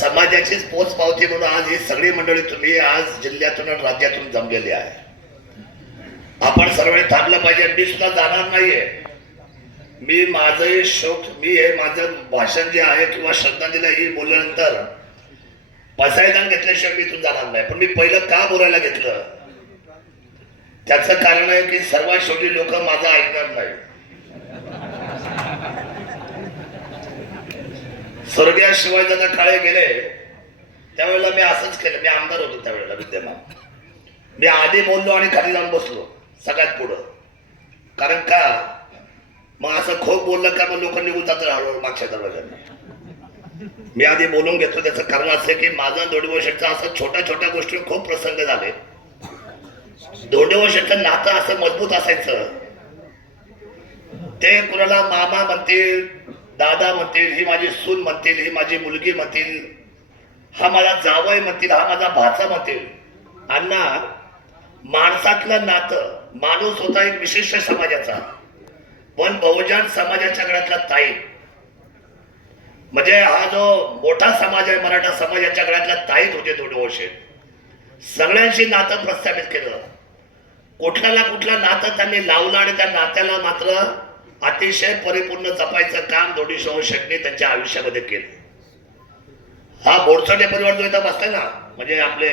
समाजाचीच पोच पावती म्हणून आज ही सगळी मंडळी तुम्ही आज जिल्ह्यातून आणि राज्यातून जमलेली आहे. आपण सर्वांनी थांबलं पाहिजे. मी सुद्धा जाणार नाहीये. मी माझं शोक मी हे माझं भाषण जे आहे किंवा श्रद्धांजली ही बोलल्यानंतर पसायदान घेतल्याशिवाय मी इथून जाणार नाही. पण मी पहिलं का बोलायला घेतलं? त्याचं कारण आहे की सर्वात शेवटी लोक माझं ऐकणार नाही स्वर्गीय शिवाजीदादा काळे गेले त्यावेळेला मी असंच केलं. मी आमदार होतो त्यावेळेला विद्यमान. मी आधी बोललो आणि खाली जाऊन बसलो सगळ्यात पुढं. कारण का? मग असं खूप बोललं का मग लोक निघून जातात हळूहळू मागच्या दरवाज्यांना मी आधी बोलून घेतो त्याचं कारण असं की माझा दोडीवर्षाचा असं छोट्या छोट्या गोष्टी खूप प्रसंग झाले. दोडीवर्षाचं नातं असं मजबूत असायचं. ते कुणाला मामा म्हणतील दादा म्हणतील ही माझी सून म्हणतील ही माझी मुलगी म्हणतील हा माझा जावय म्हणतील हा माझा भाचा म्हणतील. अण्णा माणसातलं नातं माणूस होता एक विशिष्ट समाजाचा. पण बहुजन समाजाच्या गळ्यातला ताई. म्हणजे हा जो मोठा समाज आहे मराठा समाजाच्या गळ्यातला ताईत होते थोडे वर्षे. सगळ्यांशी नातं प्रस्थापित केलं. कुठल्याला कुठलं नातं त्यांनी लावलं आणि त्या नात्याला मात्र अतिशय परिपूर्ण जपायचं काम दोन्ही शो त्यांच्या आयुष्यामध्ये केलं. हा बोरचडे परिवार जो इथं बसताय ना म्हणजे आपले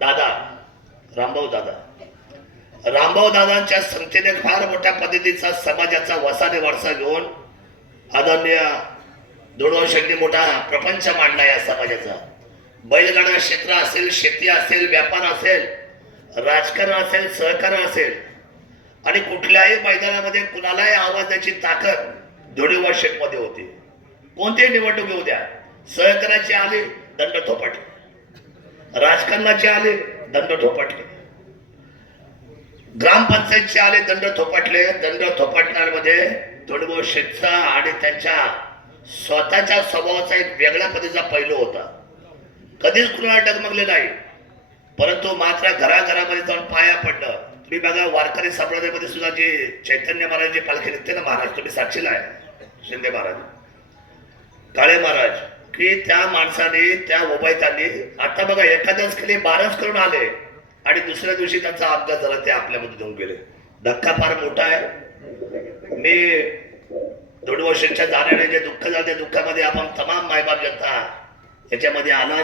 दादा रामभाऊ दादा. रामभाऊ दादांच्या संख्येने फार मोठ्या पद्धतीचा समाजाचा वसाने वारसा घेऊन आदरणीय दोडो मोठा प्रपंच मांडला या समाजाचा. बैलगाडा क्षेत्र असेल शेती असेल व्यापार असेल राजकारण असेल सहकारण असेल आणि कुठल्याही मैदानामध्ये कुणालाही आवाजाची ताकद धुळीवा शेटमध्ये होती. कोणतीही निवडणूक येऊ द्या. सहकार्याची आली दंड थोपाटले राजकारणाचे आले दंड थोपाटले ग्रामपंचायतचे आले दंड थोपाटले. दंड थोपाटणारमध्ये धुळीवा शेटचा आणि त्यांच्या स्वतःच्या स्वभावाचा एक वेगळ्या पद्धतीचा पैलू होता. कधीच कुणाला डगमगले नाही. परंतु मात्र घराघरामध्ये जाऊन पाया पडलं तुम्ही बघा वारकरी संप्रदायामध्ये सुद्धा जे चैतन्य महाराज पालखी निघते ना महाराज तुम्ही साक्षीला आहे. शिंदे महाराज. काळे महाराज की त्या माणसाने त्या उभयतांनी आता बघा एखाद्याच खाली बाराच करून आले आणि दुसऱ्या दिवशी त्यांचा अपघात झाला ते आपल्यामध्ये घेऊन गेले. धक्का फार मोठा आहे. मी दोन वर्षांच्या जाण्याने जे दुःख झालं त्या दुःखामध्ये आपण तमाम मायबाप जनता याच्यामध्ये आला.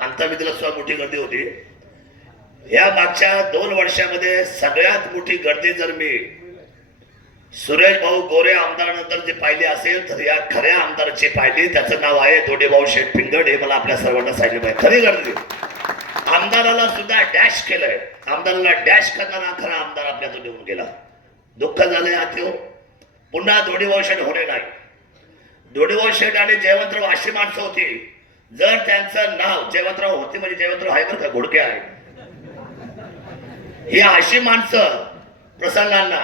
अंतर्विधीला सुद्धा मोठी गर्दी होती. या मागच्या दोन वर्षामध्ये सगळ्यात मोठी गर्दी जर मी सुरेश भाऊ गोरे आमदारानंतर जे पाहिले असेल तर या खऱ्या आमदाराची पाहिली. त्याचं नाव आहे दोडेभाऊ शेठ पिंगड. हे मला आपल्या सर्वांना सांगितलं पाहिजे. खरी गर्दी. आमदाराला सुद्धा डॅश केलंय. आमदाराला डॅश करणारा खरा आमदार आपल्यातून निघून गेला. दुःख झालंय आत्यो पुन्हा दोडेभाऊ शेठ होणे नाही. दोडेभाऊ शेठ आणि जयवंतराव अशी माणसं होती. जर त्यांचं नाव जयवंतराव होते म्हणजे जयवंतराव आहे बरं का घोडके आहे. ही अशी माणसं प्रसंगांना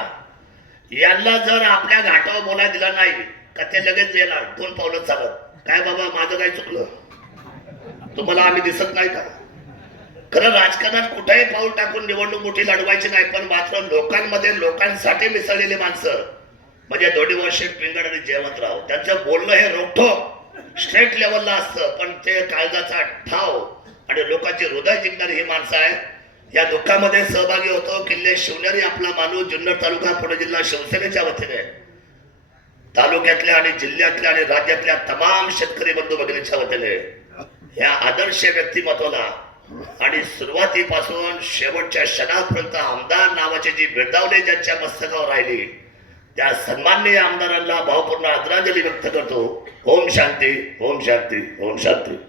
यांना जर आपल्या घाटावर बोलायला दिला नाही का ते लगेच येणार दोन पावलं चालत. काय बाबा माझं काय चुकलं? तुम्हाला आम्ही दिसत नाही का? खरं राजकारणात कुठेही पाऊल टाकून निवडणूक मोठी लढवायची नाही पण मात्र लोकांमध्ये लोकांसाठी मिसळलेली माणसं म्हणजे दोडीवर वर्ष पिंगड आणि जयवंतराव त्यांचं बोलणं हे रोखोक स्टेट लेवलला असतं पण ते काळजाचा ठाव आणि लोकांचे हृदय जिंकणारी ही माणसं आहेत. या दुःखामध्ये सहभागी होतो. किल्ले शिवनेरी आपला माणूस जुन्नर तालुका पुणे जिल्हा शिवसेनेच्या वतीने. तालुक्यातल्या आणि जिल्ह्यातल्या आणि राज्यातल्या तमाम शेतकरी बंधू भगिनीच्या वतीने. या आदर्श व्यक्तिमत्वाला आणि सुरुवातीपासून शेवटच्या क्षणापर्यंत आमदार नावाची जी बिरदावले ज्यांच्या मस्तकावर राहिली त्या सन्माननीय आमदारांना भावपूर्ण आदरांजली व्यक्त करतो. ओम शांती ओम शांती ओम शांती.